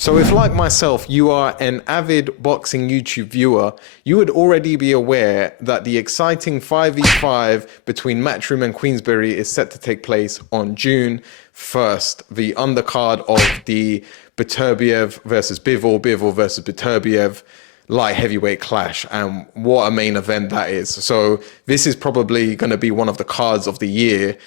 So if, like myself, you are an avid boxing YouTube viewer, you would already be aware that the exciting 5v5 between Matchroom and Queensberry is set to take place on June 1st, the undercard of the Beterbiev versus Bivol, Bivol versus Beterbiev light heavyweight clash, and what a main event that is. So this is probably going to be one of the cards of the year,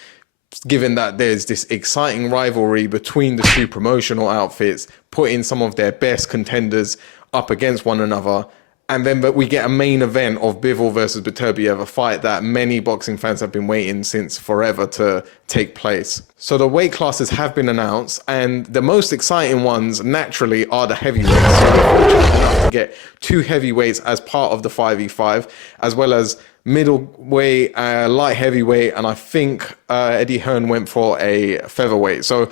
given that there's this exciting rivalry between the two promotional outfits, putting some of their best contenders up against one another. And then but we get a main event of Bivol versus Beterbiev, a fight that many boxing fans have been waiting since forever to take place. So the weight classes have been announced, and the most exciting ones naturally are the heavyweights. So we're fortunate enough to get two heavyweights as part of the 5v5, as well as middleweight, light heavyweight, and I think Eddie Hearn went for a featherweight. So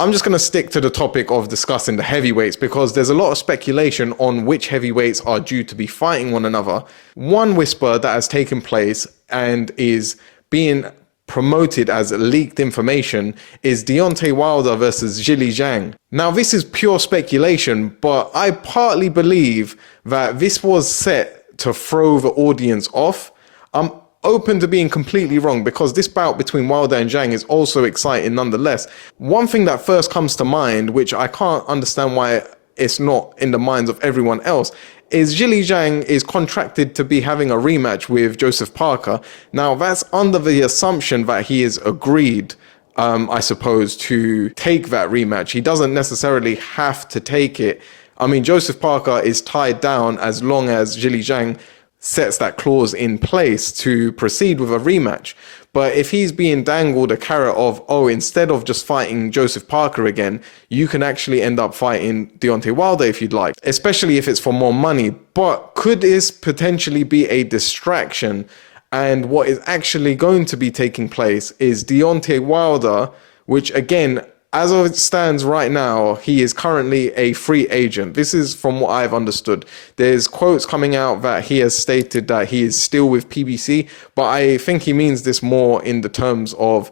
I'm just going to stick to the topic of discussing the heavyweights because there's a lot of speculation on which heavyweights are due to be fighting one another. One whisper that has taken place and is being promoted as leaked information is Deontay Wilder versus Zhilei Zhang. Now, this is pure speculation, but I partly believe that this was set to throw the audience off. I'm open to being completely wrong because this bout between Wilder and Zhang is also exciting nonetheless. One thing that first comes to mind, which I can't understand why it's not in the minds of everyone else, is Zhilei Zhang is contracted to be having a rematch with Joseph Parker. Now, that's under the assumption that he is agreed, I suppose, to take that rematch. He doesn't necessarily have to take it. I mean, Joseph Parker is tied down as long as Zhilei Zhang sets that clause in place to proceed with a rematch. But if he's being dangled a carrot of, oh, instead of just fighting Joseph Parker again, you can actually end up fighting Deontay Wilder if you'd like, especially if it's for more money. But could this potentially be a distraction? And what is actually going to be taking place is Deontay Wilder, which again, as it stands right now, he is currently a free agent. This is from what I've understood. There's quotes coming out that he has stated that he is still with PBC, but I think he means this more in the terms of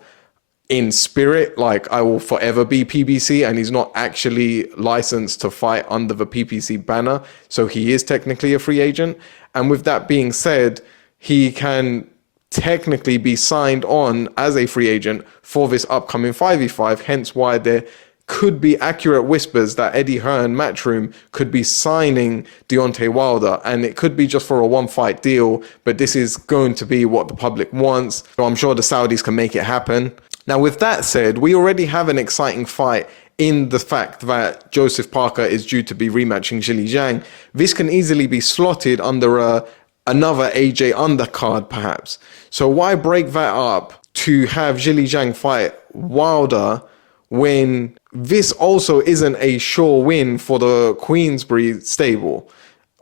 in spirit, like I will forever be PBC, and he's not actually licensed to fight under the PBC banner. So he is technically a free agent. And with that being said, he can technically be signed on as a free agent for this upcoming 5v5, hence why there could be accurate whispers that Eddie Hearn, Matchroom, could be signing Deontay Wilder, and it could be just for a one-fight deal, but this is going to be what the public wants, so I'm sure the Saudis can make it happen. Now, with that said, we already have an exciting fight in the fact that Joseph Parker is due to be rematching Zhilei Zhang. This can easily be slotted under another AJ undercard, perhaps. So why break that up to have Zhilei Zhang fight Wilder when this also isn't a sure win for the Queensberry stable?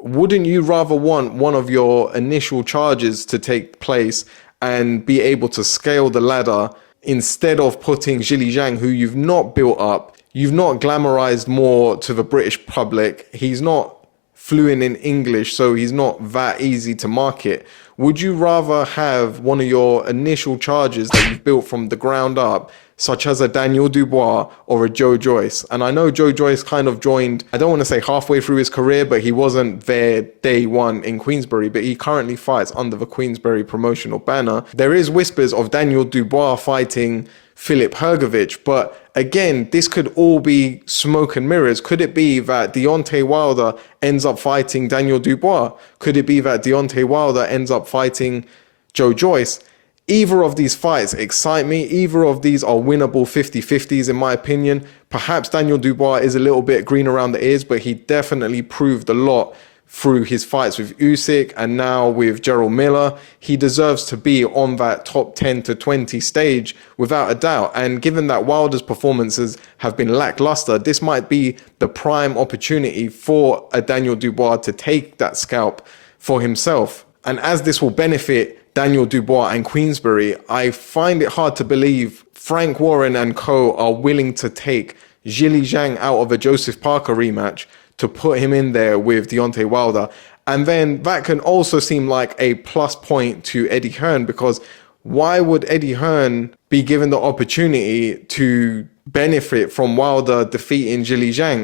Wouldn't you rather want one of your initial charges to take place and be able to scale the ladder instead of putting Zhilei Zhang, who you've not built up, you've not glamorized more to the British public, he's not fluent in English, so he's not that easy to market. Would you rather have one of your initial charges that you've built from the ground up, such as a Daniel Dubois or a Joe Joyce? And I know Joe Joyce kind of joined, I don't want to say halfway through his career, but he wasn't there day one in Queensberry, but he currently fights under the Queensberry promotional banner. There is whispers of Daniel Dubois fighting Filip Hrgovic, but again, this could all be smoke and mirrors. Could it be that Deontay Wilder ends up fighting Daniel Dubois? Could it be that Deontay Wilder ends up fighting Joe Joyce? Either of these fights excite me. Either of these are winnable 50-50s in my opinion. Perhaps Daniel Dubois is a little bit green around the ears, but he definitely proved a lot through his fights with Usyk and now with Gerald Miller. He deserves to be on that top 10 to 20 stage without a doubt. And given that Wilder's performances have been lackluster, this might be the prime opportunity for a Daniel Dubois to take that scalp for himself. And as this will benefit Daniel Dubois and Queensberry, I find it hard to believe Frank Warren and co are willing to take Zhilei Zhang out of a Joseph Parker rematch to put him in there with Deontay Wilder. And then that can also seem like a plus point to Eddie Hearn, because why would Eddie Hearn be given the opportunity to benefit from Wilder defeating Zhilei Zhang.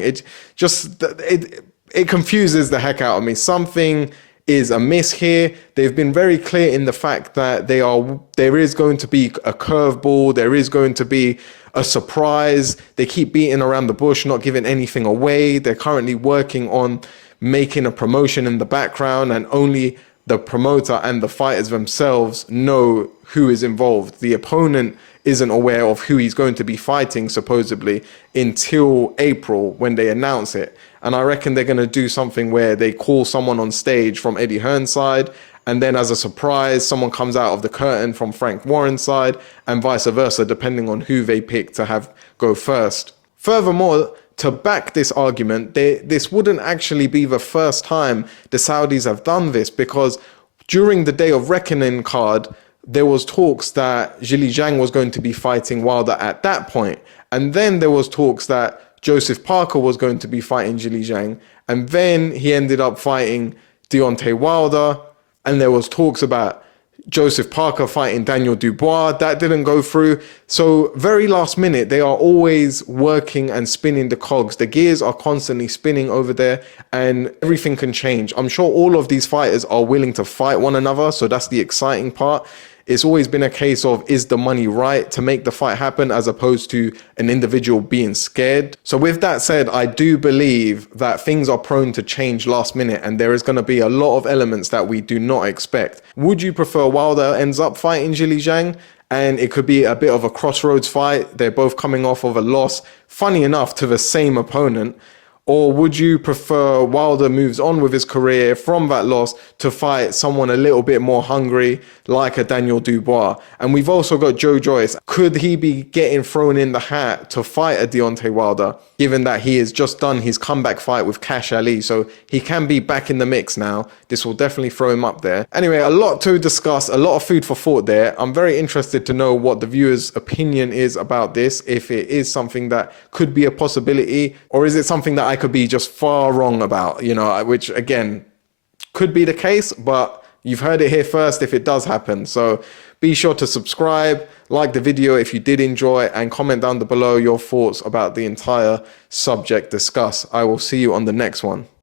It confuses the heck out of me. Something is amiss here. They've been very clear in the fact that there is going to be a curveball, there is going to be a surprise. They keep beating around the bush, not giving anything away. They're currently working on making a promotion in the background, and only the promoter and the fighters themselves know who is involved. The opponent isn't aware of who he's going to be fighting, supposedly, until April when they announce it. And I reckon they're going to do something where they call someone on stage from Eddie Hearn's side, and then as a surprise, someone comes out of the curtain from Frank Warren's side, and vice versa, depending on who they pick to have go first. Furthermore, to back this argument, this wouldn't actually be the first time the Saudis have done this, because during the Day of Reckoning card, there was talks that Zhilei Zhang was going to be fighting Wilder at that point. And then there was talks that Joseph Parker was going to be fighting Zhilei Zhang. And then he ended up fighting Deontay Wilder. And there was talks about Joseph Parker fighting Daniel Dubois. That didn't go through. So very last minute, they are always working and spinning the cogs. The gears are constantly spinning over there, and everything can change. I'm sure all of these fighters are willing to fight one another. So that's the exciting part. It's always been a case of, is the money right to make the fight happen, as opposed to an individual being scared. So with that said, I do believe that things are prone to change last minute, and there is going to be a lot of elements that we do not expect. Would you prefer Wilder ends up fighting Zhilei Zhang, and it could be a bit of a crossroads fight? They're both coming off of a loss, funny enough, to the same opponent. Or would you prefer Wilder moves on with his career from that loss to fight someone a little bit more hungry, like a Daniel Dubois? And we've also got Joe Joyce. Could he be getting thrown in the hat to fight a Deontay Wilder, given that he has just done his comeback fight with Cash Ali? So he can be back in the mix now. This will definitely throw him up there. Anyway, a lot to discuss, a lot of food for thought there. I'm very interested to know what the viewer's opinion is about this, if it is something that could be a possibility, or is it something that I could be just far wrong about, which again, could be the case, but you've heard it here first if it does happen. So be sure to subscribe, like the video if you did enjoy, and comment down below your thoughts about the entire subject discussed. I will see you on the next one.